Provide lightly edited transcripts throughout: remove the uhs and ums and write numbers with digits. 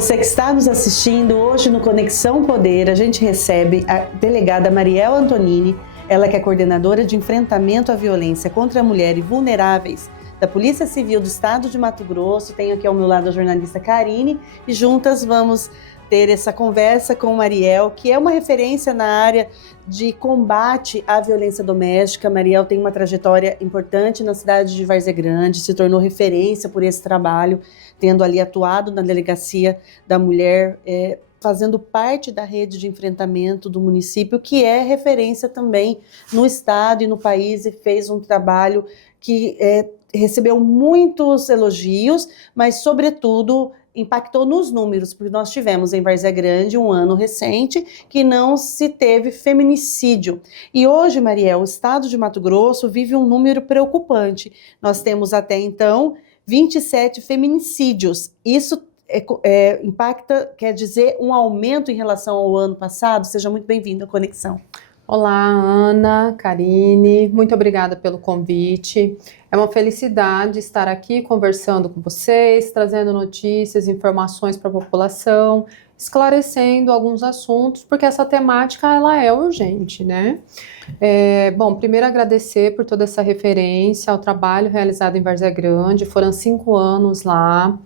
você que está nos assistindo, hoje no Conexão Poder, a gente recebe a delegada Mariel Antonini, ela que é coordenadora de enfrentamento à violência contra a mulher e vulneráveis da Polícia Civil do Estado de Mato Grosso. Tenho aqui ao meu lado a jornalista Karine e juntas vamos ter essa conversa com Mariel, que é uma referência na área de combate à violência doméstica. Mariel tem uma trajetória importante na cidade de Várzea Grande, se tornou referência por esse trabalho, tendo ali atuado na Delegacia da Mulher, fazendo parte da rede de enfrentamento do município, que é referência também no estado e no país, e fez um trabalho que recebeu muitos elogios, mas, sobretudo, impactou nos números, porque nós tivemos em Várzea Grande um ano recente que não se teve feminicídio. E hoje, Mariel, o estado de Mato Grosso vive um número preocupante. Nós temos até então 27 feminicídios. Isso impacta, quer dizer, um aumento em relação ao ano passado? Seja muito bem-vindo à Conexão. Olá, Ana, Karine, muito obrigada pelo convite. É uma felicidade estar aqui conversando com vocês, trazendo notícias, informações para a população, esclarecendo alguns assuntos, porque essa temática ela é urgente, né? Bom, primeiro agradecer por toda essa referência ao trabalho realizado em Várzea Grande, foram 5 anos lá,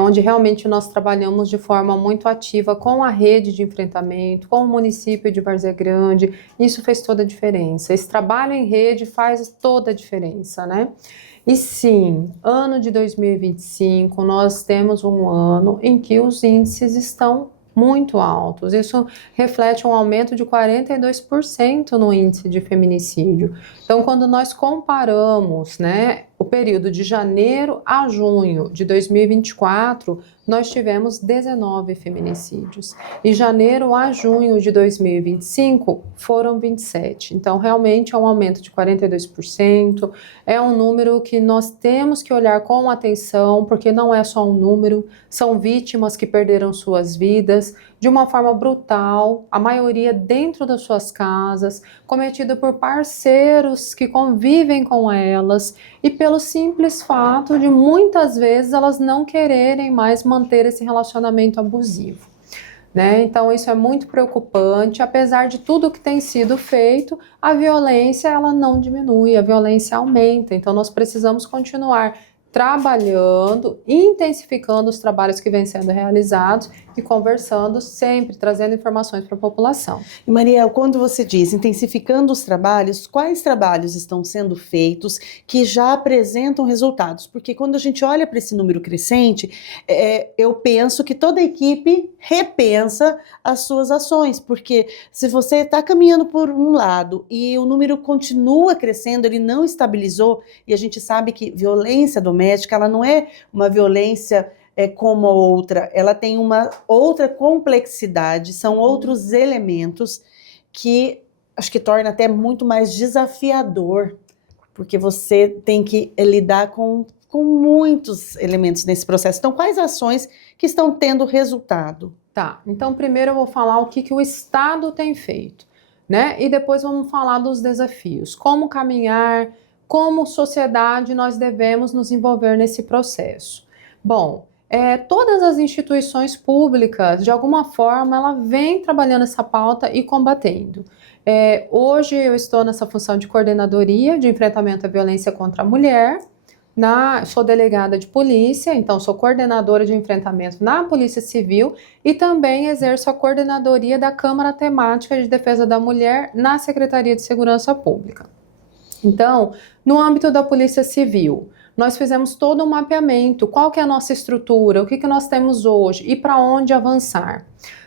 onde realmente nós trabalhamos de forma muito ativa com a rede de enfrentamento, com o município de Várzea Grande. Isso fez toda a diferença. Esse trabalho em rede faz toda a diferença, né? E sim, ano de 2025, nós temos um ano em que os índices estão muito altos. Isso reflete um aumento de 42% no índice de feminicídio. Então, quando nós comparamos, né, o período de janeiro a junho de 2024, nós tivemos 19 feminicídios. E janeiro a junho de 2025 foram 27. Então, realmente é um aumento de 42%. É um número que nós temos que olhar com atenção, porque não é só um número, são vítimas que perderam suas vidas de uma forma brutal, a maioria dentro das suas casas, cometida por parceiros que convivem com elas, e pelo simples fato de muitas vezes elas não quererem mais manter esse relacionamento abusivo, né? Então isso é muito preocupante. Apesar de tudo que tem sido feito, a violência ela não diminui, a violência aumenta. Então nós precisamos continuar trabalhando, intensificando os trabalhos que vêm sendo realizados e conversando sempre, trazendo informações para a população. E Mariel, quando você diz intensificando os trabalhos, quais trabalhos estão sendo feitos que já apresentam resultados? Porque quando a gente olha para esse número crescente, eu penso que toda a equipe repensa as suas ações, porque se você está caminhando por um lado e o número continua crescendo, ele não estabilizou, e a gente sabe que violência doméstica, ela não é uma violência como a outra, ela tem uma outra complexidade, são outros elementos que acho que torna até muito mais desafiador, porque você tem que lidar com muitos elementos nesse processo. Então, quais ações que estão tendo resultado? Tá, então primeiro eu vou falar o que o Estado tem feito, né? E depois vamos falar dos desafios, como caminhar, como sociedade nós devemos nos envolver nesse processo. Bom, todas as instituições públicas, de alguma forma, ela vem trabalhando essa pauta e combatendo. Hoje eu estou nessa função de coordenadoria de enfrentamento à violência contra a mulher, sou delegada de polícia, então sou coordenadora de enfrentamento na Polícia Civil e também exerço a coordenadoria da Câmara Temática de Defesa da Mulher na Secretaria de Segurança Pública. Então, no âmbito da Polícia Civil, nós fizemos todo um mapeamento, qual que é a nossa estrutura, o que nós temos hoje e para onde avançar,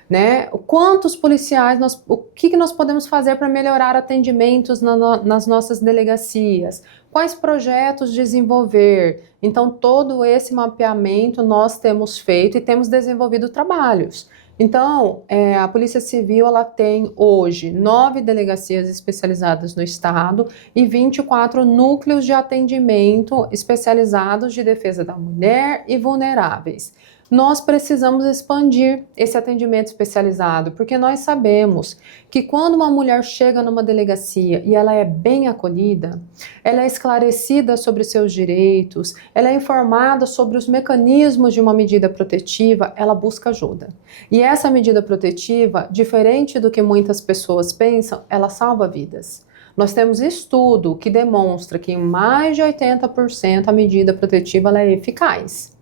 né? Quantos policiais, o que nós podemos fazer para melhorar atendimentos nas nossas delegacias, quais projetos desenvolver. Então, todo esse mapeamento nós temos feito e temos desenvolvido trabalhos. Então, a Polícia Civil ela tem hoje 9 delegacias especializadas no estado e 24 núcleos de atendimento especializados de defesa da mulher e vulneráveis. nós precisamos expandir esse atendimento especializado, porque nós sabemos que quando uma mulher chega numa delegacia e ela é bem acolhida, ela é esclarecida sobre os seus direitos, ela é informada sobre os mecanismos de uma medida protetiva, ela busca ajuda. E essa medida protetiva, diferente do que muitas pessoas pensam, ela salva vidas. Nós temos estudo que demonstra que em mais de 80% a medida protetiva ela é eficaz.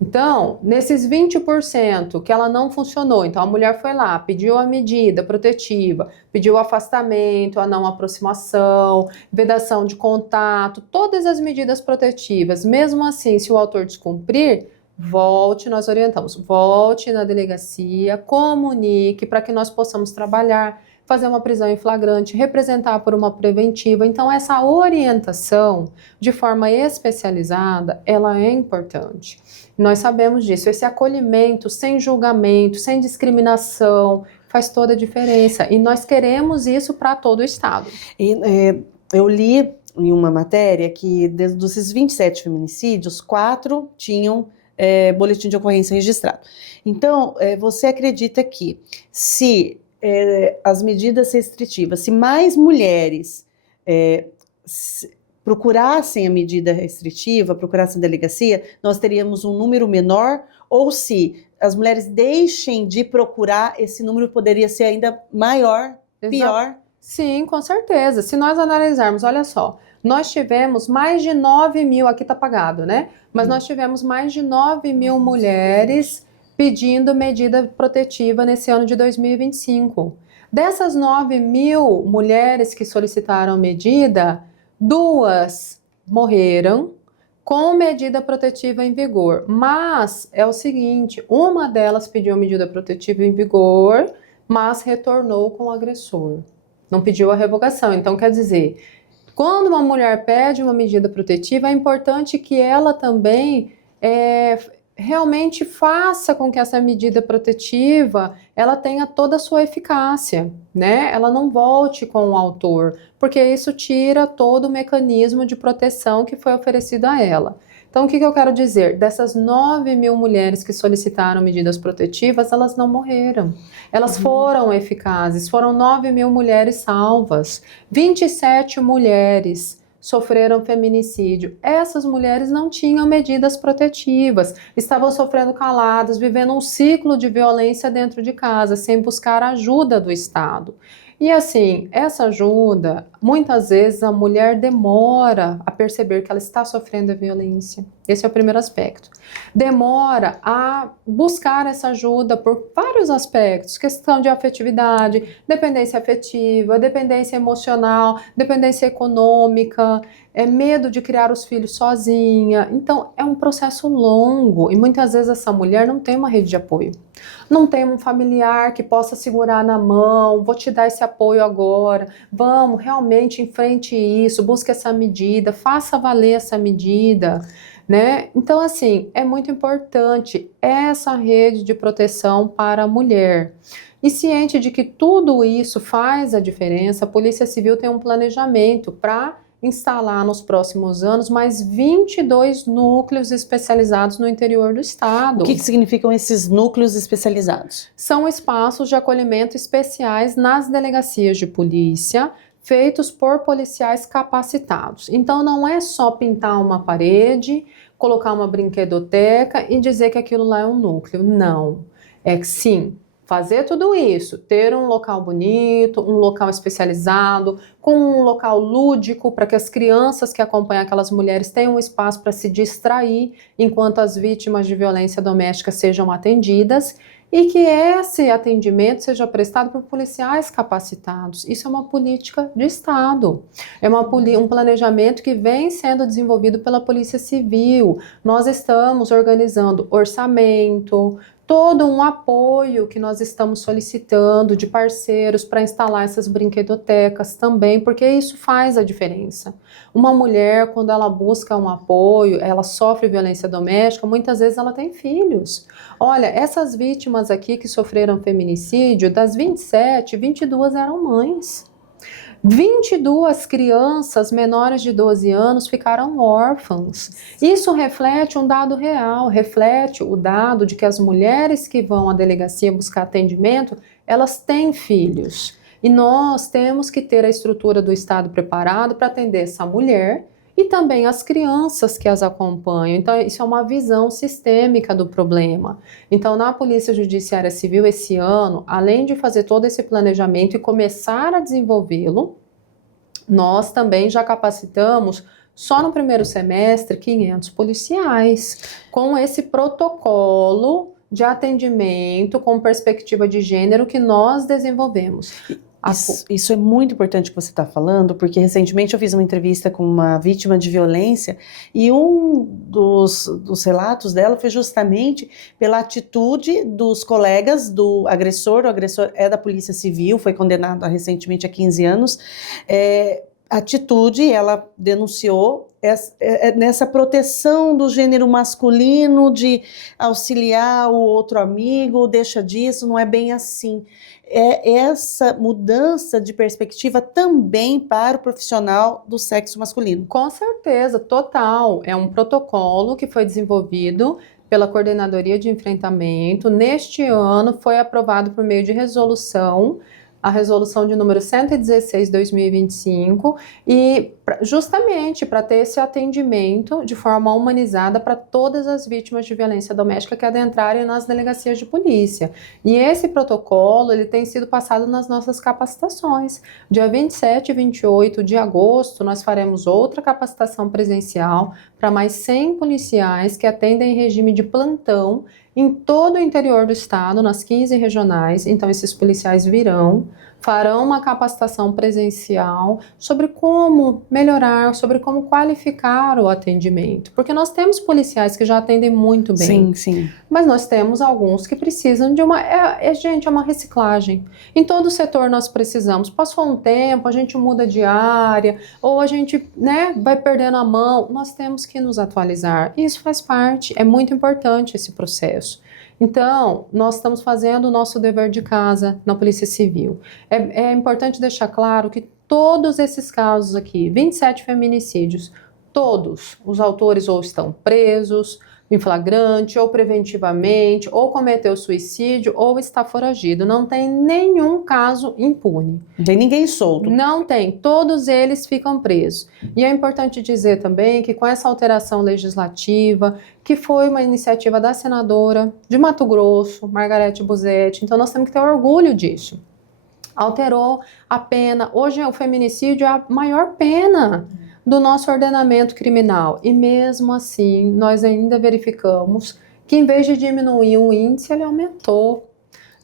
Então, nesses 20% que ela não funcionou, então a mulher foi lá, pediu a medida protetiva, pediu o afastamento, a não aproximação, vedação de contato, todas as medidas protetivas, mesmo assim, se o autor descumprir, volte, nós orientamos, volte na delegacia, comunique para que nós possamos trabalhar, fazer uma prisão em flagrante, representar por uma preventiva. Então, essa orientação de forma especializada, ela é importante. Nós sabemos disso, esse acolhimento sem julgamento, sem discriminação, faz toda a diferença. E nós queremos isso para todo o Estado. Eu li em uma matéria que desses 27 feminicídios, 4 tinham boletim de ocorrência registrado. Então, você acredita que se as medidas restritivas, se mais mulheres procurassem a medida restritiva, procurassem a delegacia, nós teríamos um número menor, ou se as mulheres deixem de procurar, esse número poderia ser ainda maior, pior? Sim, com certeza. Se nós analisarmos, olha só, nós tivemos mais de 9 mil, aqui tá pagado, né? Mas nós tivemos mais de 9 mil mulheres pedindo medida protetiva nesse ano de 2025. Dessas 9 mil mulheres que solicitaram medida, 2 morreram com medida protetiva em vigor. Mas é o seguinte, uma delas pediu medida protetiva em vigor, mas retornou com o agressor. Não pediu a revogação. Então, quer dizer, quando uma mulher pede uma medida protetiva, é importante que ela também realmente faça com que essa medida protetiva ela tenha toda a sua eficácia, né? Ela não volte com o autor, porque isso tira todo o mecanismo de proteção que foi oferecido a ela. Então, o que eu quero dizer? Dessas 9 mil mulheres que solicitaram medidas protetivas, elas não morreram. Elas foram eficazes, foram 9 mil mulheres salvas, 27 mulheres sofreram feminicídio. Essas mulheres não tinham medidas protetivas, estavam sofrendo caladas, vivendo um ciclo de violência dentro de casa, sem buscar ajuda do Estado. E assim, essa ajuda, muitas vezes a mulher demora a perceber que ela está sofrendo a violência. Esse é o primeiro aspecto. Demora a buscar essa ajuda por vários aspectos, questão de afetividade, dependência afetiva, dependência emocional, dependência econômica, medo de criar os filhos sozinha. Então, é um processo longo e muitas vezes essa mulher não tem uma rede de apoio. Não tem um familiar que possa segurar na mão, vou te dar esse apoio agora, vamos, realmente enfrente isso, busque essa medida, faça valer essa medida, né? Então, assim, é muito importante essa rede de proteção para a mulher. E ciente de que tudo isso faz a diferença, a Polícia Civil tem um planejamento para instalar nos próximos anos mais 22 núcleos especializados no interior do estado. O que significam esses núcleos especializados? São espaços de acolhimento especiais nas delegacias de polícia, feitos por policiais capacitados. Então não é só pintar uma parede, colocar uma brinquedoteca e dizer que aquilo lá é um núcleo. Não. É que sim, fazer tudo isso, ter um local bonito, um local especializado, com um local lúdico para que as crianças que acompanham aquelas mulheres tenham um espaço para se distrair enquanto as vítimas de violência doméstica sejam atendidas e que esse atendimento seja prestado por policiais capacitados. Isso é uma política de Estado, é um planejamento que vem sendo desenvolvido pela Polícia Civil. Nós estamos organizando orçamento, todo um apoio que nós estamos solicitando de parceiros para instalar essas brinquedotecas também, porque isso faz a diferença. Uma mulher, quando ela busca um apoio, ela sofre violência doméstica, muitas vezes ela tem filhos. Olha, essas vítimas aqui que sofreram feminicídio, das 27, 22 eram mães. 22 crianças menores de 12 anos ficaram órfãs. Isso reflete um dado real, reflete o dado de que as mulheres que vão à delegacia buscar atendimento, elas têm filhos. E nós temos que ter a estrutura do Estado preparado para atender essa mulher e também as crianças que as acompanham. Então, isso é uma visão sistêmica do problema. Então, na Polícia Judiciária Civil, esse ano, além de fazer todo esse planejamento e começar a desenvolvê-lo, nós também já capacitamos, só no primeiro semestre, 500 policiais, com esse protocolo de atendimento com perspectiva de gênero que nós desenvolvemos. Isso é muito importante que você está falando, porque recentemente eu fiz uma entrevista com uma vítima de violência e um dos relatos dela foi justamente pela atitude dos colegas do agressor. O agressor é da Polícia Civil, foi condenado recentemente a 15 anos. Atitude, ela denunciou nessa proteção do gênero masculino, de auxiliar o outro amigo, deixa disso, não é bem assim. É essa mudança de perspectiva também para o profissional do sexo masculino. Com certeza, total. É um protocolo que foi desenvolvido pela Coordenadoria de Enfrentamento. Neste ano foi aprovado por meio de resolução, a resolução de número 116/2025, e justamente para ter esse atendimento de forma humanizada para todas as vítimas de violência doméstica que adentrarem nas delegacias de polícia. E esse protocolo, ele tem sido passado nas nossas capacitações. Dia 27 e 28 de agosto, nós faremos outra capacitação presencial para mais 100 policiais que atendem em regime de plantão em todo o interior do estado, nas 15 regionais. Então, esses policiais virão, farão uma capacitação presencial sobre como melhorar, sobre como qualificar o atendimento. Porque nós temos policiais que já atendem muito bem. Sim, sim. Mas nós temos alguns que precisam de uma... Gente, é uma reciclagem. Em todo o setor nós precisamos. Passou um tempo, a gente muda de área, ou a gente, vai perdendo a mão. Nós temos que nos atualizar. E isso faz parte, é muito importante esse processo. Então, nós estamos fazendo o nosso dever de casa na Polícia Civil. É importante deixar claro que todos esses casos aqui, 27 feminicídios, todos os autores ou estão presos em flagrante, ou preventivamente, ou cometeu suicídio, ou está foragido. Não tem nenhum caso impune. Não tem ninguém solto. Não tem, todos eles ficam presos. E é importante dizer também que com essa alteração legislativa, que foi uma iniciativa da senadora de Mato Grosso, Margarete Busetti, então nós temos que ter orgulho disso. Alterou a pena, hoje o feminicídio é a maior pena do nosso ordenamento criminal, e mesmo assim nós ainda verificamos que em vez de diminuir o índice, ele aumentou.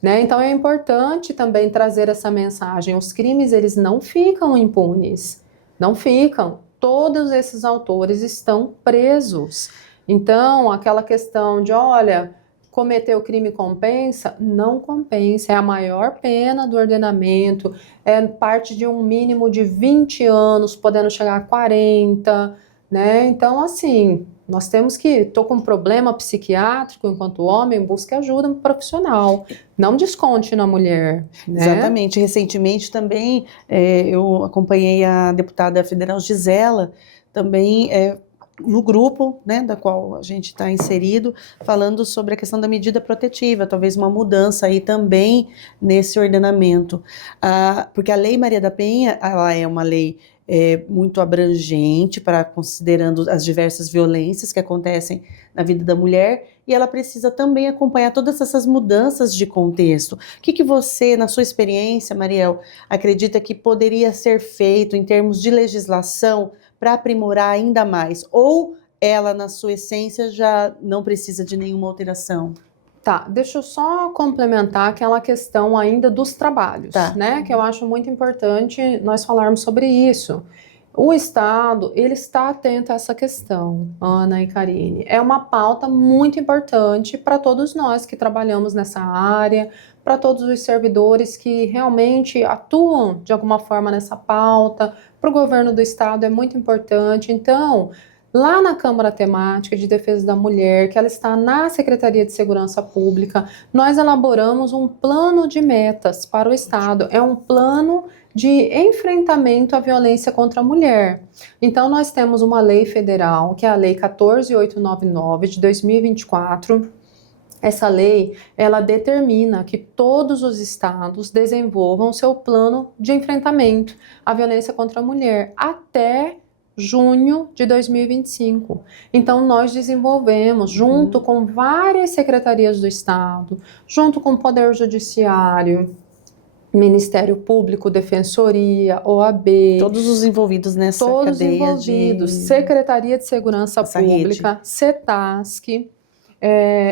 Então é importante também trazer essa mensagem, os crimes eles não ficam impunes, não ficam, todos esses autores estão presos. Então aquela questão de, olha, cometer o crime compensa? Não compensa, é a maior pena do ordenamento, é parte de um mínimo de 20 anos, podendo chegar a 40, Então, assim, nós temos que, estou com um problema psiquiátrico enquanto homem, busque ajuda profissional, não desconte na mulher. Exatamente, recentemente também eu acompanhei a deputada federal Gisela, também no grupo, da qual a gente está inserido, falando sobre a questão da medida protetiva, talvez uma mudança aí também nesse ordenamento, porque a Lei Maria da Penha, ela é uma lei muito abrangente, considerando as diversas violências que acontecem na vida da mulher, e ela precisa também acompanhar todas essas mudanças de contexto. O que você, na sua experiência, Mariel, acredita que poderia ser feito em termos de legislação para aprimorar ainda mais? Ou ela, na sua essência, já não precisa de nenhuma alteração? Tá, deixa eu só complementar aquela questão ainda dos trabalhos, que eu acho muito importante nós falarmos sobre isso. O Estado, ele está atento a essa questão, Ana e Karine. É uma pauta muito importante para todos nós que trabalhamos nessa área, para todos os servidores que realmente atuam de alguma forma nessa pauta, para o governo do Estado é muito importante. Então, lá na Câmara Temática de Defesa da Mulher, que ela está na Secretaria de Segurança Pública, nós elaboramos um plano de metas para o Estado. É um plano de enfrentamento à violência contra a mulher. Então, nós temos uma lei federal, que é a Lei 14.899 de 2024. Essa lei, ela determina que todos os estados desenvolvam seu plano de enfrentamento à violência contra a mulher até junho de 2025. Então, nós desenvolvemos, junto com várias secretarias do Estado, junto com o Poder Judiciário, Ministério Público, Defensoria, OAB. Todos os envolvidos nessa todos cadeia envolvidos, Secretaria de Segurança Pública, CETASC,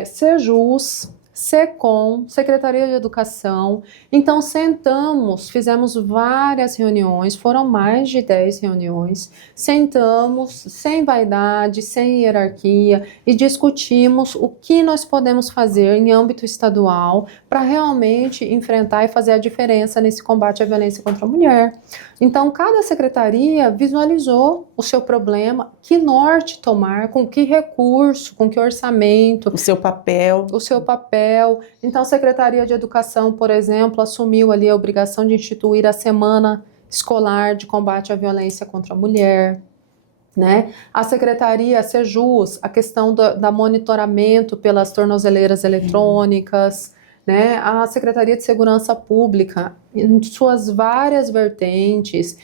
Sejus, SECOM, Secretaria de Educação. Então, sentamos, fizemos várias reuniões, foram mais de 10 reuniões, sentamos sem vaidade, sem hierarquia e discutimos o que nós podemos fazer em âmbito estadual para realmente enfrentar e fazer a diferença nesse combate à violência contra a mulher. Então, cada secretaria visualizou o seu problema, que norte tomar, com que recurso, com que orçamento. O seu papel. O seu papel. Então, a Secretaria de Educação, por exemplo, assumiu ali a obrigação de instituir a Semana Escolar de Combate à Violência contra a Mulher. Né? A Secretaria, a Sejus, a questão da monitoramento pelas tornozeleiras eletrônicas, né? A Secretaria de Segurança Pública, em suas várias vertentes,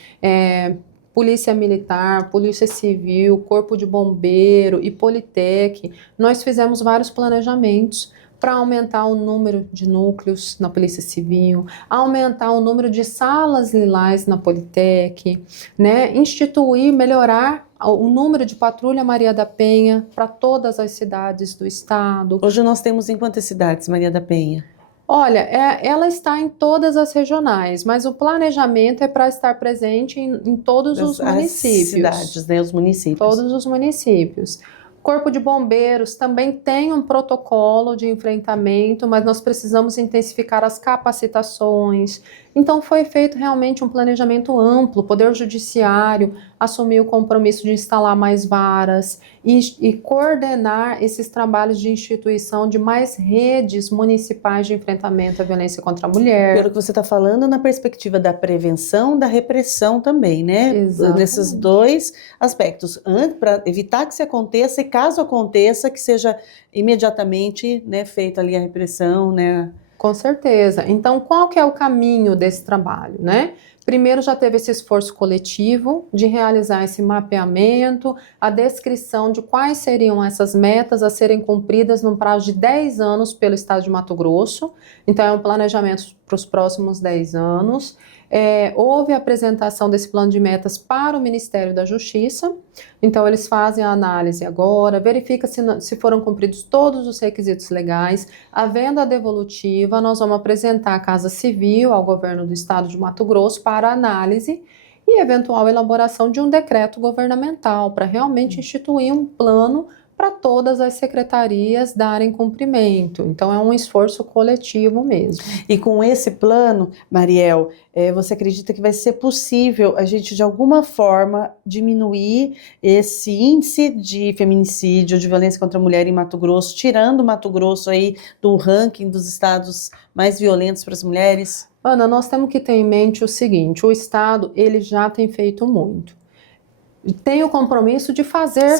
Polícia Militar, Polícia Civil, Corpo de Bombeiro e Politec, nós fizemos vários planejamentos para aumentar o número de núcleos na Polícia Civil, aumentar o número de salas lilás na Politec, né? Instituir, melhorar o número de patrulha Maria da Penha para todas as cidades do estado. Hoje nós temos em quantas cidades, Maria da Penha? Olha, ela está em todas as regionais, mas o planejamento é para estar presente em todos os municípios. As cidades, né, os municípios. Todos os municípios. Corpo de Bombeiros também tem um protocolo de enfrentamento, mas nós precisamos intensificar as capacitações. Então foi feito realmente um planejamento amplo. O Poder Judiciário assumiu o compromisso de instalar mais varas e coordenar esses trabalhos de instituição de mais redes municipais de enfrentamento à violência contra a mulher. Pelo que você está falando, na perspectiva da prevenção, da repressão também, né? Exatamente. Nesses dois aspectos, para evitar que isso aconteça e caso aconteça, que seja imediatamente, né, feita ali a repressão, né? Com certeza. Então, qual que é o caminho desse trabalho, né? Primeiro já teve esse esforço coletivo de realizar esse mapeamento, a descrição de quais seriam essas metas a serem cumpridas num prazo de 10 anos pelo Estado de Mato Grosso. Então, é um planejamento para os próximos 10 anos. Houve a apresentação desse plano de metas para o Ministério da Justiça, então eles fazem a análise agora, verifica se foram cumpridos todos os requisitos legais. Havendo a devolutiva, nós vamos apresentar à Casa Civil, ao governo do Estado de Mato Grosso, para análise e eventual elaboração de um decreto governamental, para realmente instituir um plano para todas as secretarias darem cumprimento. Então, é um esforço coletivo mesmo. E com esse plano, Mariel, você acredita que vai ser possível a gente, de alguma forma, diminuir esse índice de feminicídio, de violência contra a mulher em Mato Grosso, tirando Mato Grosso aí do ranking dos estados mais violentos para as mulheres? Ana, nós temos que ter em mente o seguinte, o Estado, ele já tem feito muito. Tem o compromisso de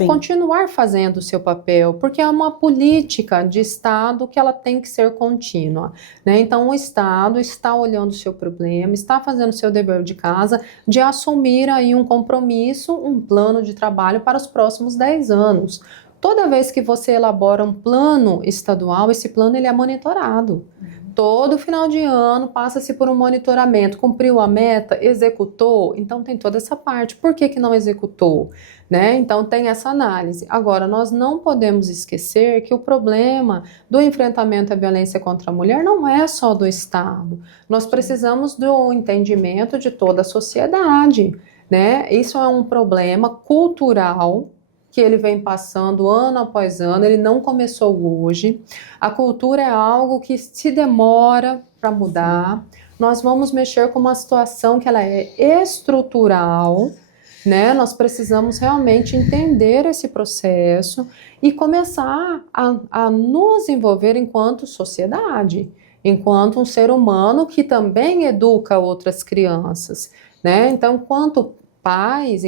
continuar fazendo o seu papel, porque é uma política de Estado que ela tem que ser contínua, né? Então, o Estado está olhando o seu problema, está fazendo o seu dever de casa, de assumir aí um compromisso, um plano de trabalho para os próximos 10 anos. Toda vez que você elabora um plano estadual, esse plano ele é monitorado. Todo final de ano passa-se por um monitoramento, cumpriu a meta, executou, então tem toda essa parte. Por que não executou? Né? Então tem essa análise. Agora, nós não podemos esquecer que o problema do enfrentamento à violência contra a mulher não é só do Estado. Nós precisamos do entendimento de toda a sociedade, né? Isso é um problema cultural que ele vem passando ano após ano, ele não começou hoje. A cultura é algo que se demora para mudar. Nós vamos mexer com uma situação que ela é estrutural, né? Nós precisamos realmente entender esse processo e começar a nos envolver enquanto sociedade, enquanto um ser humano que também educa outras crianças, né? Então, enquanto pais,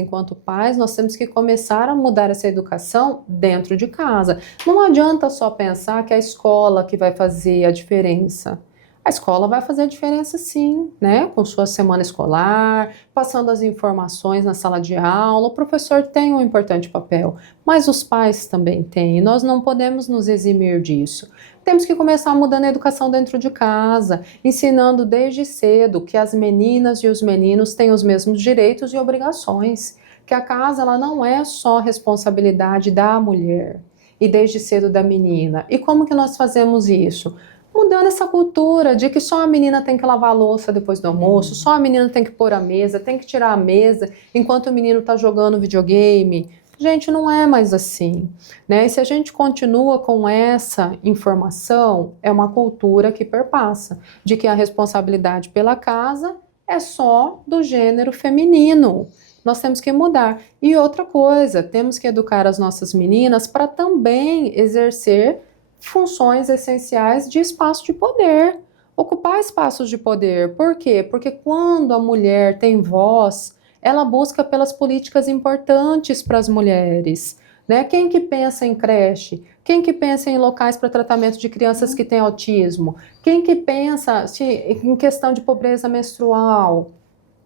nós temos que começar a mudar essa educação dentro de casa. Não adianta só pensar que é a escola que vai fazer a diferença. A escola vai fazer a diferença sim, né? Com sua semana escolar, passando as informações na sala de aula, o professor tem um importante papel, mas os pais também têm, e nós não podemos nos eximir disso. Temos que começar mudando a educação dentro de casa, ensinando desde cedo que as meninas e os meninos têm os mesmos direitos e obrigações, que a casa ela não é só responsabilidade da mulher e desde cedo da menina. E como que nós fazemos isso? Mudando essa cultura de que só a menina tem que lavar a louça depois do almoço, só a menina tem que pôr a mesa, tem que tirar a mesa enquanto o menino está jogando videogame. Gente, não é mais assim, né? E se a gente continua com essa informação, é uma cultura que perpassa, de que a responsabilidade pela casa é só do gênero feminino. Nós temos que mudar. E outra coisa, temos que educar as nossas meninas para também exercer funções essenciais de espaço de poder, ocupar espaços de poder. Por quê? Porque quando a mulher tem voz, ela busca pelas políticas importantes para as mulheres, né? Quem que pensa em creche? Quem que pensa em locais para tratamento de crianças que têm autismo? Quem que pensa em questão de pobreza menstrual?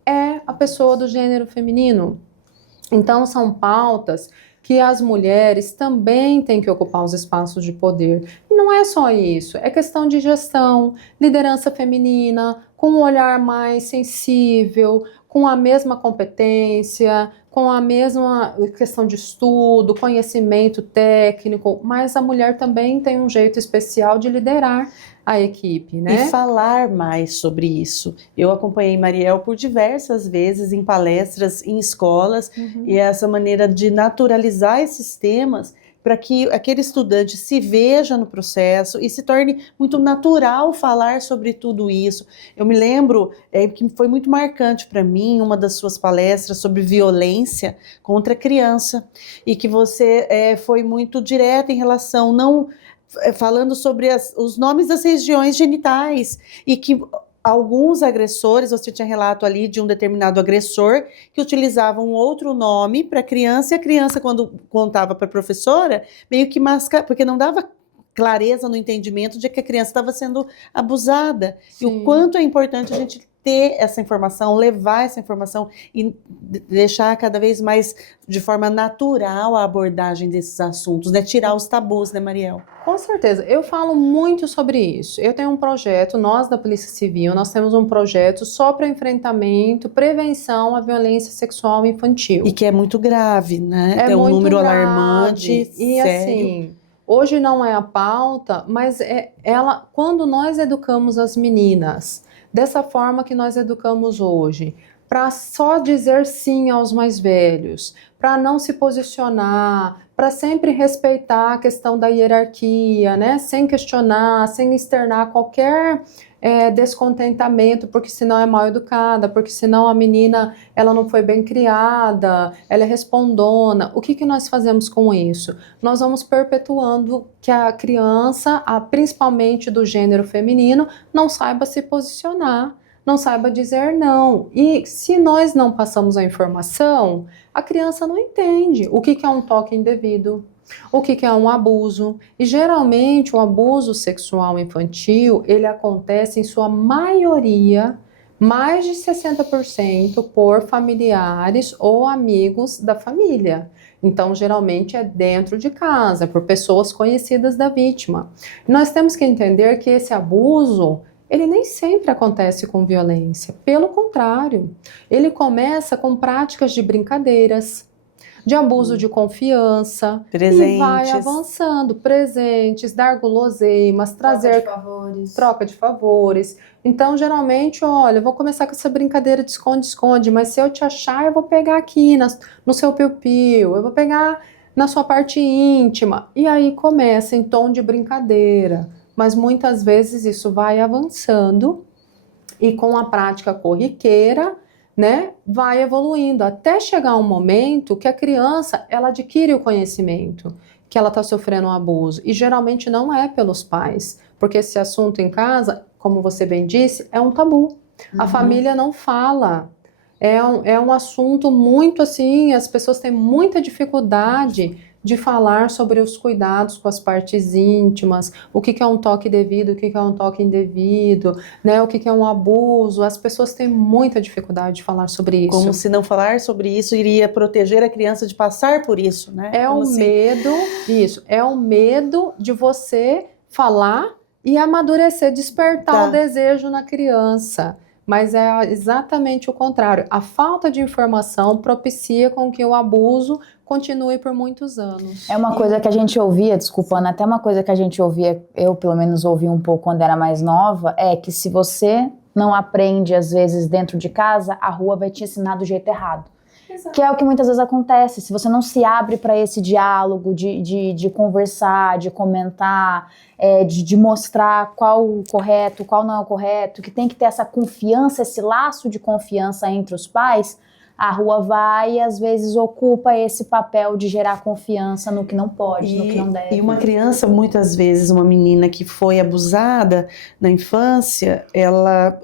É a pessoa do gênero feminino. Então, são pautas que as mulheres também têm que ocupar os espaços de poder. E não é só isso, é questão de gestão, liderança feminina, com um olhar mais sensível, com a mesma competência, com a mesma questão de estudo, conhecimento técnico, mas a mulher também tem um jeito especial de liderar a equipe, né? E falar mais sobre isso. Eu acompanhei Mariel por diversas vezes em palestras, em escolas, e essa maneira de naturalizar esses temas para que aquele estudante se veja no processo e se torne muito natural falar sobre tudo isso. Eu me lembro que foi muito marcante para mim uma das suas palestras sobre violência contra a criança, e que você foi muito direta em relação, não falando sobre os nomes das regiões genitais, e que alguns agressores, você tinha relato ali de um determinado agressor que utilizava um outro nome para a criança, e a criança, quando contava para a professora, meio que porque não dava clareza no entendimento de que a criança estava sendo abusada. Sim. E o quanto é importante a gente ter essa informação, levar essa informação e deixar cada vez mais de forma natural a abordagem desses assuntos, né? Tirar os tabus, né, Mariel? Com certeza, eu falo muito sobre isso. Eu tenho um projeto, nós da Polícia Civil, nós temos um projeto só para enfrentamento, prevenção à violência sexual infantil. E que é muito grave, né? É um número alarmante, e sério. Assim, hoje não é a pauta, mas quando nós educamos as meninas dessa forma que nós educamos hoje, para só dizer sim aos mais velhos, para não se posicionar, para sempre respeitar a questão da hierarquia, né? Sem questionar, sem externar qualquer descontentamento, porque senão é mal educada, porque senão a menina ela não foi bem criada, ela é respondona. O que nós fazemos com isso? Nós vamos perpetuando que a criança, principalmente do gênero feminino, não saiba se posicionar, não saiba dizer não. E se nós não passamos a informação, a criança não entende o que é um toque indevido, o que é um abuso. E geralmente o abuso sexual infantil, ele acontece em sua maioria, mais de 60%, por familiares ou amigos da família. Então, geralmente é dentro de casa, por pessoas conhecidas da vítima. Nós temos que entender que esse abuso, ele nem sempre acontece com violência. Pelo contrário, ele começa com práticas de brincadeiras, de abuso de confiança, presentes. E vai avançando, presentes, dar guloseimas, trazer troca de favores. Então, geralmente, olha, eu vou começar com essa brincadeira de esconde-esconde, mas se eu te achar, eu vou pegar aqui no seu piu-piu, eu vou pegar na sua parte íntima. E aí começa em tom de brincadeira, mas muitas vezes isso vai avançando e com a prática corriqueira, né, vai evoluindo até chegar um momento que a criança ela adquire o conhecimento que ela está sofrendo um abuso e geralmente não é pelos pais, porque esse assunto em casa, como você bem disse, é um tabu. A família não fala. É um assunto muito assim, as pessoas têm muita dificuldade de falar sobre os cuidados com as partes íntimas, o que é um toque devido, o que é um toque indevido, né? O que é um abuso. As pessoas têm muita dificuldade de falar sobre isso. Como se não falar sobre isso iria proteger a criança de passar por isso, né? É o medo, isso, é o medo de você falar e amadurecer, despertar o desejo na criança. Mas é exatamente o contrário. A falta de informação propicia com que o abuso continue por muitos anos. É uma coisa que a gente ouvia, desculpa, Ana, até uma coisa que a gente ouvia, eu pelo menos ouvi um pouco quando era mais nova, é que se você não aprende, às vezes, dentro de casa, a rua vai te ensinar do jeito errado. Exato. Que é o que muitas vezes acontece. Se você não se abre para esse diálogo, de conversar, de comentar, de mostrar qual o correto, qual não é o correto, que tem que ter essa confiança, esse laço de confiança entre os pais, a rua vai e às vezes ocupa esse papel de gerar confiança no que não pode, no que não deve. E uma criança, muitas vezes, uma menina que foi abusada na infância,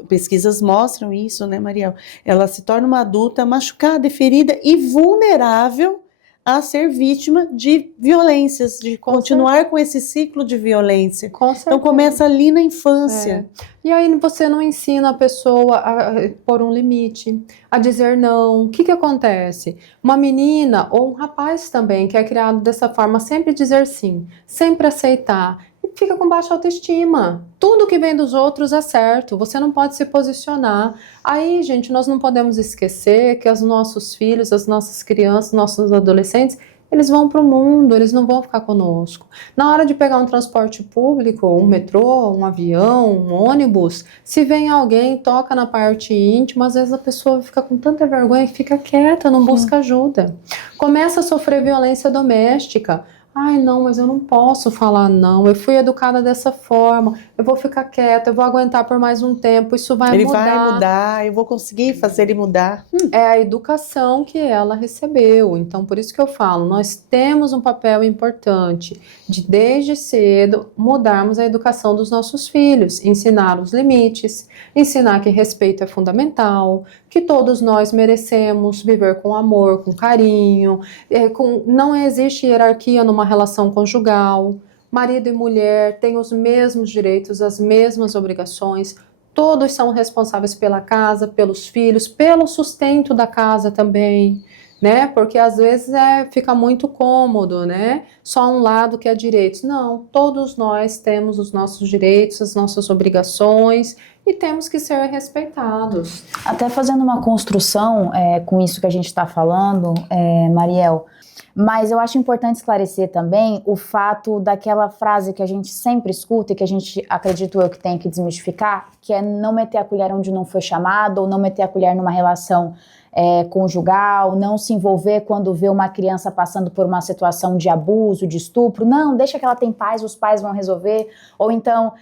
pesquisas mostram isso, né, Mariel? Ela se torna uma adulta machucada, ferida e vulnerável a ser vítima de violências, de continuar com esse ciclo de violência. Com certeza. Então começa ali na infância. E aí você não ensina a pessoa a pôr um limite, a dizer não. O que acontece? Uma menina ou um rapaz também que é criado dessa forma, sempre dizer sim, sempre aceitar, e fica com baixa autoestima. Tudo que vem dos outros é certo, você não pode se posicionar. Aí, gente, nós não podemos esquecer que os nossos filhos, as nossas crianças, nossos adolescentes, eles vão para o mundo, eles não vão ficar conosco. Na hora de pegar um transporte público, um metrô, um avião, um ônibus, se vem alguém, toca na parte íntima, às vezes a pessoa fica com tanta vergonha que fica quieta, não busca ajuda. Começa a sofrer violência doméstica. Ai, não, mas eu não posso falar não, eu fui educada dessa forma, eu vou ficar quieta, eu vou aguentar por mais um tempo, isso vai mudar. Ele vai mudar, eu vou conseguir fazer ele mudar. É a educação que ela recebeu, então por isso que eu falo, nós temos um papel importante de desde cedo mudarmos a educação dos nossos filhos, ensinar os limites, ensinar que respeito é fundamental, que todos nós merecemos viver com amor, com carinho, não existe hierarquia numa relação conjugal, marido e mulher têm os mesmos direitos, as mesmas obrigações, todos são responsáveis pela casa, pelos filhos, pelo sustento da casa também, né? Porque às vezes fica muito cômodo, né? Só um lado que é direitos. Não, todos nós temos os nossos direitos, as nossas obrigações e temos que ser respeitados. Até fazendo uma construção com isso que a gente está falando, Mariel, mas eu acho importante esclarecer também o fato daquela frase que a gente sempre escuta e que a gente, acredito eu, que tem que desmistificar, que é não meter a colher onde não foi chamado, ou não meter a colher numa relação conjugal, não se envolver quando vê uma criança passando por uma situação de abuso, de estupro. Não, deixa que ela tem pais, os pais vão resolver. Ou então,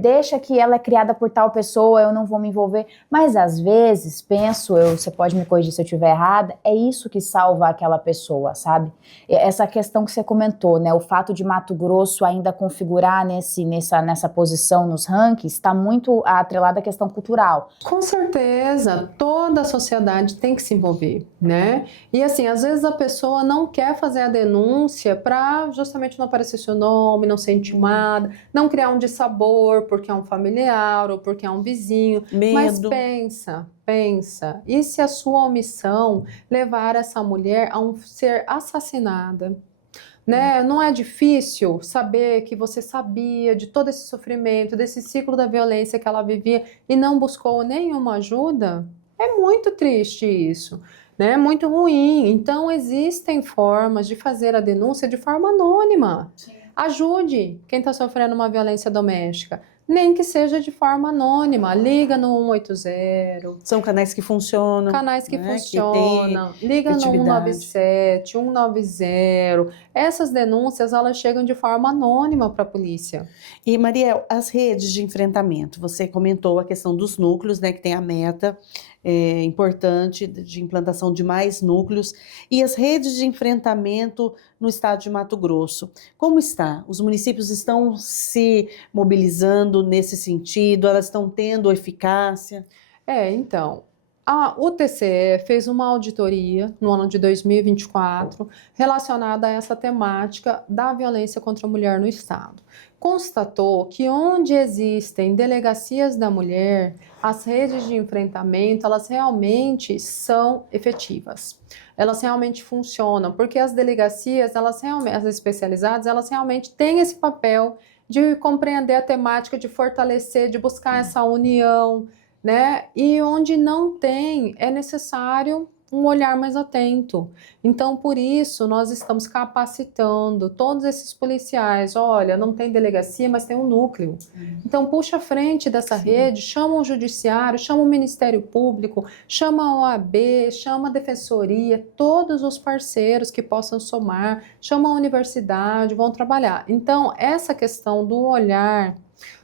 deixa que ela é criada por tal pessoa, eu não vou me envolver. Mas às vezes, penso eu, você pode me corrigir se eu estiver errada, é isso que salva aquela pessoa, sabe? Essa questão que você comentou, né? O fato de Mato Grosso ainda configurar nessa posição nos rankings está muito atrelada à questão cultural. Com certeza, toda a sociedade tem que se envolver, né? E assim, às vezes a pessoa não quer fazer a denúncia para justamente não aparecer seu nome, não ser intimada, não criar um dissabor porque é um familiar ou porque é um vizinho. Medo. Mas pensa, e se a sua omissão levar essa mulher a ser assassinada? Né? Não é difícil saber que você sabia de todo esse sofrimento, desse ciclo da violência que ela vivia e não buscou nenhuma ajuda? É muito triste isso, né? É muito ruim. Então existem formas de fazer a denúncia de forma anônima. Sim. Ajude quem está sofrendo uma violência doméstica. Nem que seja de forma anônima, liga no 180. São canais que funcionam. Canais que funcionam. Liga no 197, 190. Essas denúncias, elas chegam de forma anônima para a polícia. E, Mariel, as redes de enfrentamento, você comentou a questão dos núcleos, né, que tem a meta importante de implantação de mais núcleos, e as redes de enfrentamento no estado de Mato Grosso. Como está? Os municípios estão se mobilizando nesse sentido? Elas estão tendo eficácia? Então, o TCE fez uma auditoria no ano de 2024 relacionada a essa temática da violência contra a mulher no estado. Constatou que onde existem delegacias da mulher, as redes de enfrentamento, elas realmente são efetivas. Elas realmente funcionam, porque as delegacias, as especializadas, elas realmente têm esse papel de compreender a temática, de fortalecer, de buscar essa união, né? E onde não tem, é necessário um olhar mais atento. Então, por isso, nós estamos capacitando todos esses policiais. Olha, não tem delegacia, mas tem um núcleo. Então, puxa a frente dessa rede, chama o judiciário, chama o Ministério Público, chama a OAB, chama a Defensoria, todos os parceiros que possam somar, chama a universidade, vão trabalhar. Então, essa questão do olhar,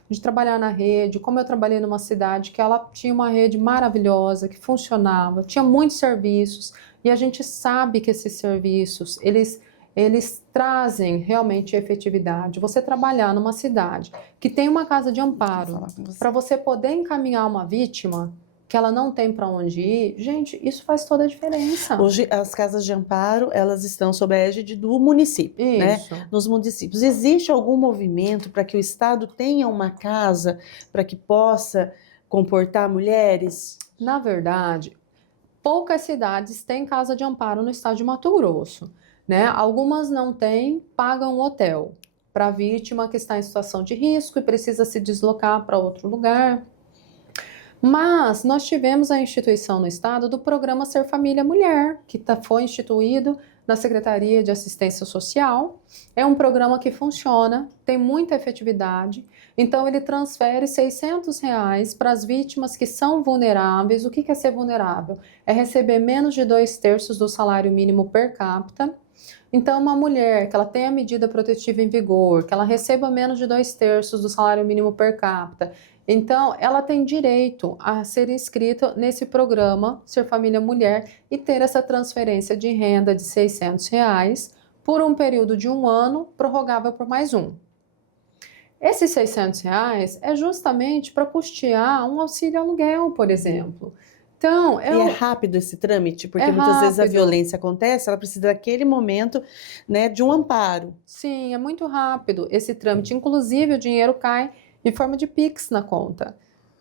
de trabalhar na rede, como eu trabalhei numa cidade que ela tinha uma rede maravilhosa, que funcionava, tinha muitos serviços, e a gente sabe que esses serviços, eles trazem realmente efetividade. Você trabalhar numa cidade que tem uma casa de amparo, para você poder encaminhar uma vítima, que ela não tem para onde ir, gente, isso faz toda a diferença. Hoje, as casas de amparo, elas estão sob a égide do município, Isso. né? Nos municípios. Existe algum movimento para que o Estado tenha uma casa para que possa comportar mulheres? Na verdade, poucas cidades têm casa de amparo no estado de Mato Grosso, né? Algumas não têm, pagam um hotel para a vítima que está em situação de risco e precisa se deslocar para outro lugar. Mas nós tivemos a instituição no estado do programa Ser Família Mulher, que foi instituído na Secretaria de Assistência Social. É um programa que funciona, tem muita efetividade, então ele transfere R$600 para as vítimas que são vulneráveis. O que é ser vulnerável? É receber menos de 2/3 do salário mínimo per capita. Então, uma mulher que ela tenha medida protetiva em vigor, que ela receba menos de 2/3 do salário mínimo per capita, então ela tem direito a ser inscrita nesse programa Ser Família Mulher e ter essa transferência de renda de R$600 por um período de 1 ano, prorrogável por mais 1. Esses R$600 é justamente para custear um auxílio aluguel, por exemplo. Então, é rápido esse trâmite, porque muitas vezes a violência acontece, ela precisa daquele momento, né, de um amparo. Sim, é muito rápido esse trâmite, inclusive o dinheiro cai em forma de Pix na conta,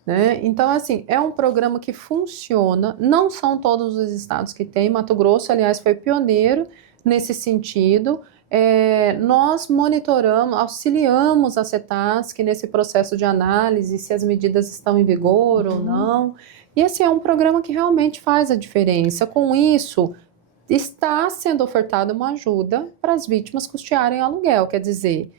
né? Então, assim, é um programa que funciona, não são todos os estados que tem, Mato Grosso, aliás, foi pioneiro nesse sentido. Nós monitoramos, auxiliamos a CETASC nesse processo de análise, se as medidas estão em vigor ou não. E assim, é um programa que realmente faz a diferença. Com isso, está sendo ofertada uma ajuda para as vítimas custearem aluguel. Quer dizer,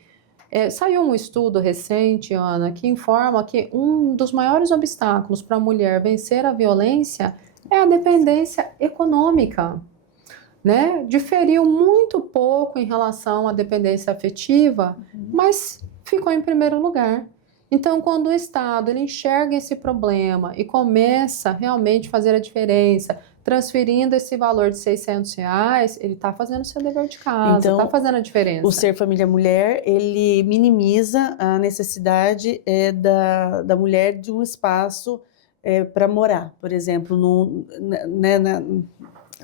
saiu um estudo recente, Ana, que informa que um dos maiores obstáculos para a mulher vencer a violência é a dependência econômica, né? Diferiu muito pouco em relação à dependência afetiva, mas ficou em primeiro lugar. Então, quando o Estado ele enxerga esse problema e começa realmente a fazer a diferença, transferindo esse valor de R$600, ele está fazendo o seu dever de casa, está fazendo a diferença. O Ser Família Mulher, ele minimiza a necessidade da mulher de um espaço para morar. Por exemplo,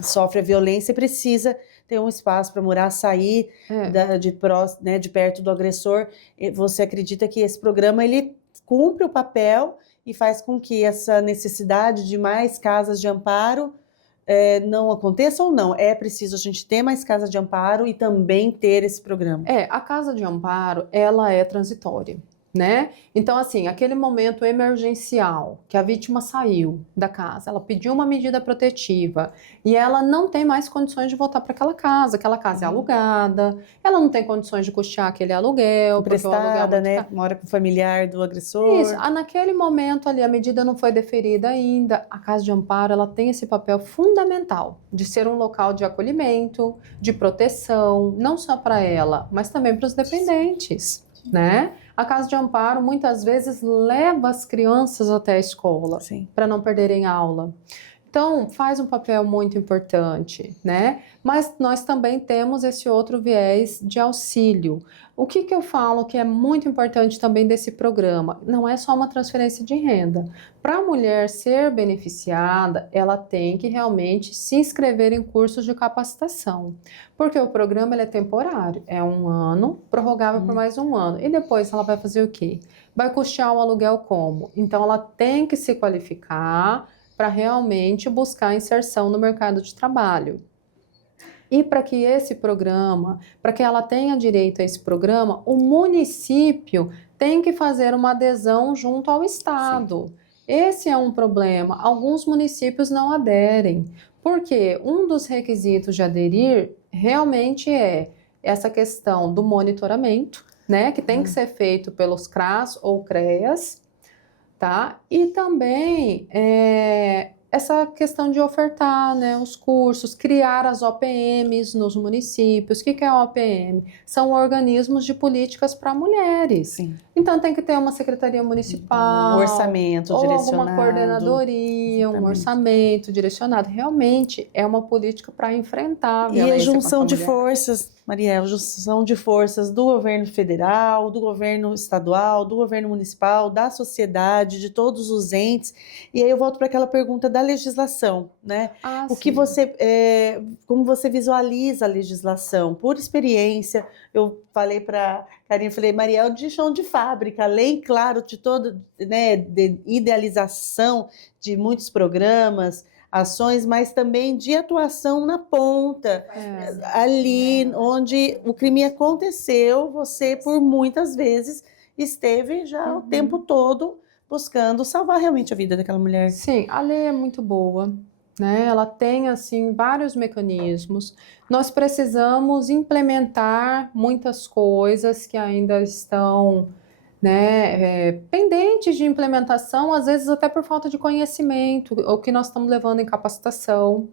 sofre a violência e precisa ter um espaço para morar, sair de perto do agressor. Você acredita que esse programa ele cumpre o papel e faz com que essa necessidade de mais casas de amparo não aconteça ou não? É preciso a gente ter mais casa de amparo e também ter esse programa? A casa de amparo, ela é transitória, né? Então, assim, aquele momento emergencial que a vítima saiu da casa, ela pediu uma medida protetiva e ela não tem mais condições de voltar para aquela casa é alugada, ela não tem condições de custear aquele aluguel, emprestada, né? Mora com o familiar do agressor. Isso, naquele momento ali, a medida não foi deferida ainda, a casa de amparo, ela tem esse papel fundamental de ser um local de acolhimento, de proteção, não só para ela, mas também para os dependentes, né? A casa de amparo muitas vezes leva as crianças até a escola para não perderem aula. Então, faz um papel muito importante, né? Mas nós também temos esse outro viés de auxílio. O que eu falo que é muito importante também desse programa? Não é só uma transferência de renda. Para a mulher ser beneficiada, ela tem que realmente se inscrever em cursos de capacitação, porque o programa ele é temporário, é 1 ano, prorrogável por mais 1 ano. E depois ela vai fazer o quê? Vai custear o aluguel como? Então, ela tem que se qualificar para realmente buscar inserção no mercado de trabalho. E para que esse programa, para que ela tenha direito a esse programa, o município tem que fazer uma adesão junto ao Estado. Sim. Esse é um problema. Alguns municípios não aderem, porque um dos requisitos de aderir realmente é essa questão do monitoramento, né, que tem que ser feito pelos CRAS ou CREAS, tá? E também essa questão de ofertar, né, os cursos, criar as OPMs nos municípios. O que é a OPM? São organismos de políticas para mulheres. Sim. Então tem que ter uma secretaria municipal, um orçamento ou direcionado, alguma coordenadoria, exatamente, um orçamento direcionado. Realmente é uma política para enfrentar a violência e a junção contra a de mulher. forças, Mariel, junção de forças do governo federal, do governo estadual, do governo municipal, da sociedade, de todos os entes. E aí eu volto para aquela pergunta da legislação, né? O que como você visualiza a legislação? Por experiência, eu falei para Karine, falei, Mariel, de chão de fábrica, além, claro, de toda, né, de idealização de muitos programas, ações, mas também de atuação na ponta, ali onde o crime aconteceu, você por muitas vezes esteve já o tempo todo buscando salvar realmente a vida daquela mulher. Sim, a lei é muito boa, né? Ela tem assim vários mecanismos. Nós precisamos implementar muitas coisas que ainda estão, né, pendentes de implementação, às vezes até por falta de conhecimento, o que nós estamos levando em capacitação.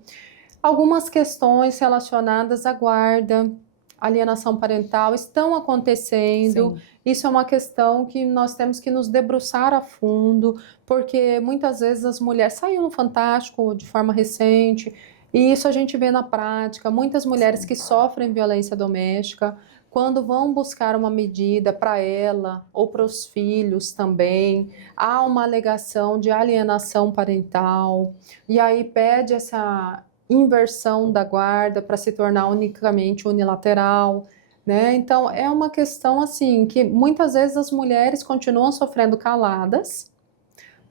Algumas questões relacionadas à guarda, alienação parental estão acontecendo. Sim. Isso é uma questão que nós temos que nos debruçar a fundo, porque muitas vezes as mulheres saiu no Fantástico de forma recente, e isso a gente vê na prática, muitas mulheres que sofrem violência doméstica, quando vão buscar uma medida para ela ou para os filhos também, há uma alegação de alienação parental, e aí pede essa inversão da guarda para se tornar unicamente unilateral, né? Então é uma questão assim que muitas vezes as mulheres continuam sofrendo caladas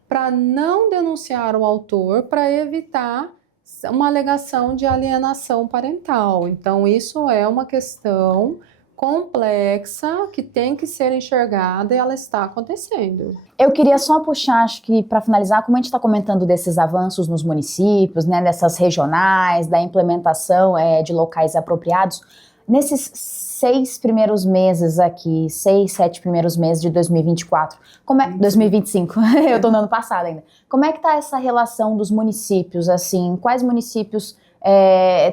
para não denunciar o autor, para evitar uma alegação de alienação parental. Então isso é uma questão complexa que tem que ser enxergada e ela está acontecendo. Eu queria só puxar, acho que para finalizar, como a gente está comentando desses avanços nos municípios, né, dessas regionais, da implementação de locais apropriados, nesses 6 primeiros meses aqui, 6, 7 primeiros meses de 2024, 2025, eu estou no ano passado ainda, como é que está essa relação dos municípios, assim, quais municípios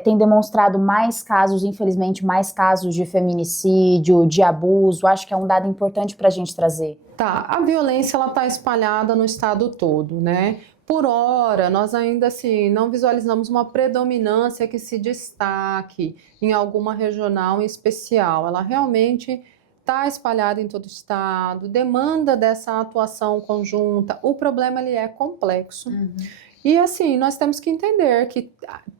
tem demonstrado mais casos, infelizmente, mais casos de feminicídio, de abuso? Acho que é um dado importante para a gente trazer. Tá, a violência ela está espalhada no estado todo, né? Por hora, nós ainda assim não visualizamos uma predominância que se destaque em alguma regional em especial. Ela realmente está espalhada em todo o estado, demanda dessa atuação conjunta. O problema ele é complexo. E assim, nós temos que entender que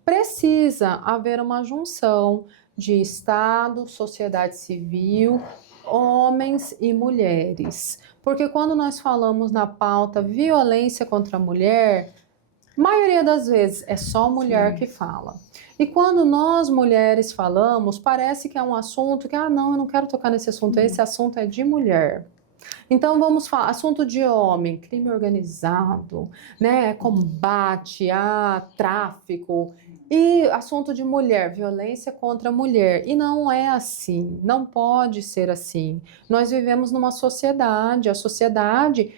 precisa haver uma junção de Estado, sociedade civil, homens e mulheres. Porque quando nós falamos na pauta violência contra a mulher, a maioria das vezes é só a mulher que fala. E quando nós mulheres falamos, parece que é um assunto que, não, eu não quero tocar nesse assunto, esse assunto é de mulher. Então vamos falar, assunto de homem, crime organizado, né, combate a tráfico, e assunto de mulher, violência contra a mulher. E não é assim, não pode ser assim. Nós vivemos numa sociedade, a sociedade,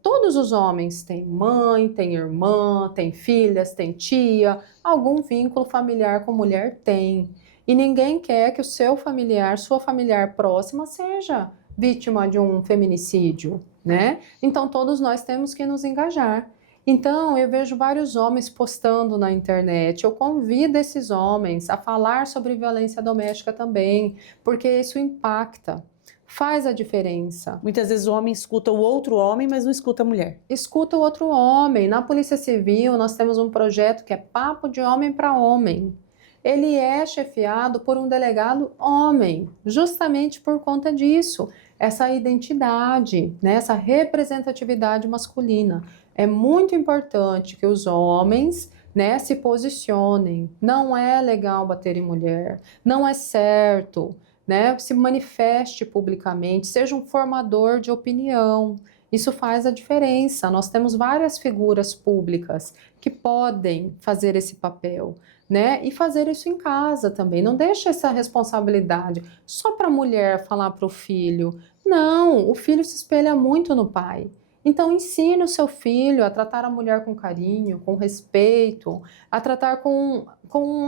todos os homens têm mãe, têm irmã, têm filhas, têm tia, algum vínculo familiar com mulher tem. E ninguém quer que o seu familiar, sua familiar próxima seja vítima de um feminicídio, né? Então todos nós temos que nos engajar. Então, eu vejo vários homens postando na internet. Eu convido esses homens a falar sobre violência doméstica também, porque isso impacta, faz a diferença. Muitas vezes o homem escuta o outro homem, mas não escuta a mulher. Escuta o outro homem. Na Polícia Civil, nós temos um projeto que é Papo de Homem para Homem. Ele é chefiado por um delegado homem, justamente por conta disso, essa identidade, né, essa representatividade masculina. É muito importante que os homens, né, se posicionem. Não é legal bater em mulher, não é certo, né, se manifeste publicamente, seja um formador de opinião. Isso faz a diferença. Nós temos várias figuras públicas que podem fazer esse papel, né? E fazer isso em casa também. Não deixa essa responsabilidade só para a mulher falar para o filho. Não, o filho se espelha muito no pai. Então ensine o seu filho a tratar a mulher com carinho, com respeito, a tratar com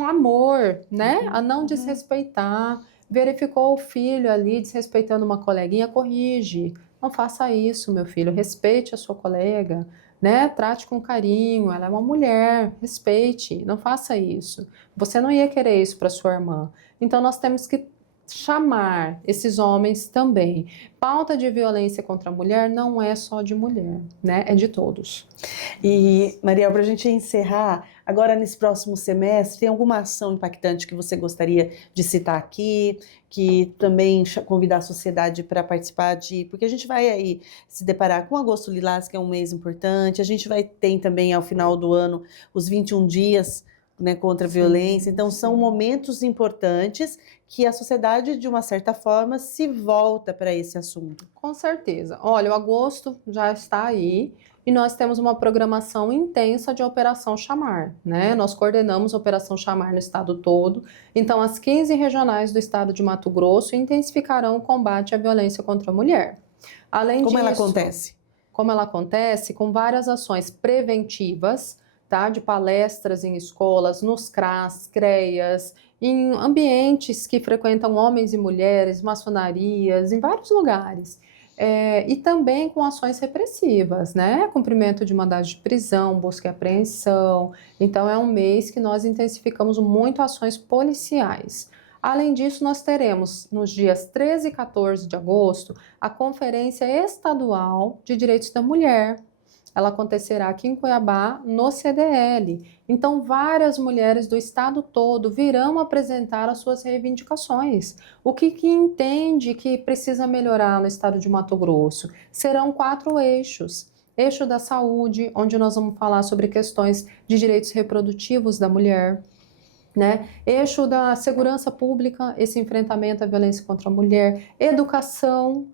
amor, né? A não desrespeitar. Verificou o filho ali desrespeitando uma coleguinha, corrige. Não faça isso, meu filho. Respeite a sua colega, né? Trate com carinho. Ela é uma mulher. Respeite. Não faça isso. Você não ia querer isso para sua irmã. Então nós temos que chamar esses homens também. Pauta de violência contra a mulher não é só de mulher, né? É de todos. E, Mariel, para a gente encerrar, agora nesse próximo semestre, tem alguma ação impactante que você gostaria de citar aqui, que também convidar a sociedade para participar porque a gente vai aí se deparar com o Agosto Lilás, que é um mês importante, a gente vai ter também ao final do ano os 21 dias, né, contra a violência, então são momentos importantes que a sociedade, de uma certa forma, se volta para esse assunto. Com certeza. Olha, o agosto já está aí e nós temos uma programação intensa de Operação Chamar, né? Nós coordenamos a Operação Chamar no estado todo, então as 15 regionais do estado de Mato Grosso intensificarão o combate à violência contra a mulher. Além disso, como ela acontece? Como ela acontece? Com várias ações preventivas, tá? De palestras em escolas, nos CRAS, CREAS, em ambientes que frequentam homens e mulheres, maçonarias, em vários lugares. E também com ações repressivas, né? Cumprimento de mandados de prisão, busca e apreensão. Então é um mês que nós intensificamos muito ações policiais. Além disso, nós teremos nos dias 13 e 14 de agosto a Conferência Estadual de Direitos da Mulher. Ela acontecerá aqui em Cuiabá, no CDL. Então, várias mulheres do estado todo virão apresentar as suas reivindicações. O que entende que precisa melhorar no estado de Mato Grosso? Serão 4 eixos. Eixo da saúde, onde nós vamos falar sobre questões de direitos reprodutivos da mulher, né? Eixo da segurança pública, esse enfrentamento à violência contra a mulher. Educação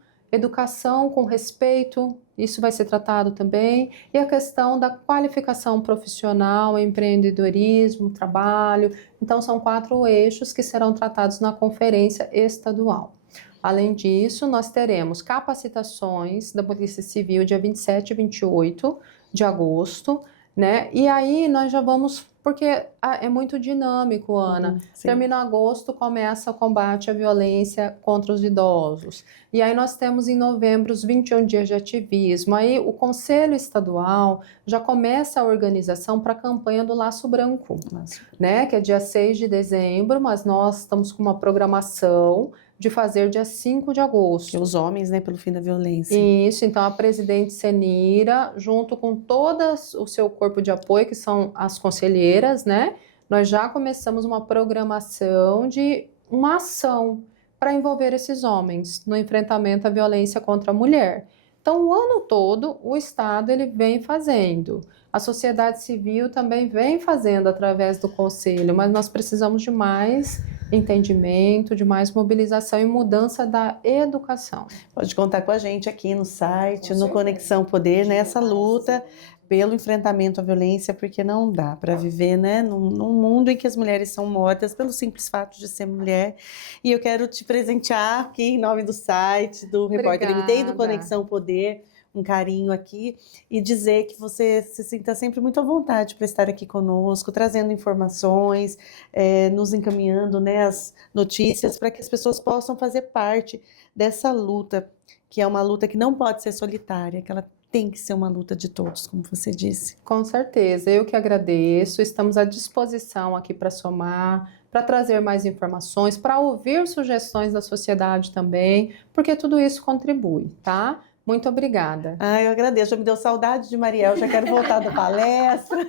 com respeito, isso vai ser tratado também, e a questão da qualificação profissional, empreendedorismo, trabalho. Então são 4 eixos que serão tratados na conferência estadual. Além disso, nós teremos capacitações da Polícia Civil dia 27 e 28 de agosto, né? E aí nós já vamos, porque é muito dinâmico, Ana. Termina agosto, começa o combate à violência contra os idosos. E aí nós temos em novembro os 21 dias de ativismo. Aí o Conselho Estadual já começa a organização para a campanha do Laço Branco, né? Que é dia 6 de dezembro, mas nós estamos com uma programação de fazer dia 5 de agosto. E os homens, né, pelo fim da violência. Isso, então a presidente Senira, junto com todo o seu corpo de apoio, que são as conselheiras, né, nós já começamos uma programação de uma ação para envolver esses homens no enfrentamento à violência contra a mulher. Então, o ano todo, o Estado ele vem fazendo. A sociedade civil também vem fazendo através do Conselho, mas nós precisamos de mais entendimento, de mais mobilização e mudança da educação. Pode contar com a gente aqui no site, no Conexão Poder, nessa luta pelo enfrentamento à violência, porque não dá para viver, né, num mundo em que as mulheres são mortas pelo simples fato de ser mulher. E eu quero te presentear aqui em nome do site, do Repórter MD e do Conexão Poder, um carinho aqui, e dizer que você se sinta sempre muito à vontade para estar aqui conosco, trazendo informações, nos encaminhando, né, as notícias, para que as pessoas possam fazer parte dessa luta, que é uma luta que não pode ser solitária, que ela tem que ser uma luta de todos, como você disse. Com certeza, eu que agradeço. Estamos à disposição aqui para somar, para trazer mais informações, para ouvir sugestões da sociedade também, porque tudo isso contribui, tá? Muito obrigada. Eu agradeço, já me deu saudade de Mariel, já quero voltar da palestra,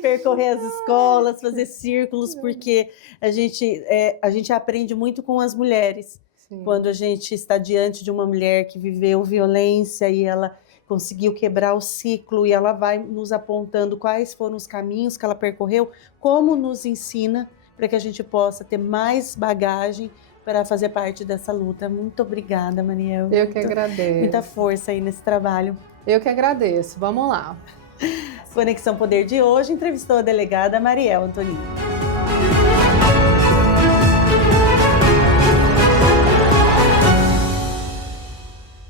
percorrer as escolas, fazer círculos, porque a gente aprende muito com as mulheres. Sim. Quando a gente está diante de uma mulher que viveu violência e ela conseguiu quebrar o ciclo e ela vai nos apontando quais foram os caminhos que ela percorreu, como nos ensina para que a gente possa ter mais bagagem para fazer parte dessa luta. Muito obrigada, Mariel. Eu que agradeço. Muita força aí nesse trabalho. Eu que agradeço. Vamos lá. Conexão Poder de hoje entrevistou a delegada Mariel Antonini.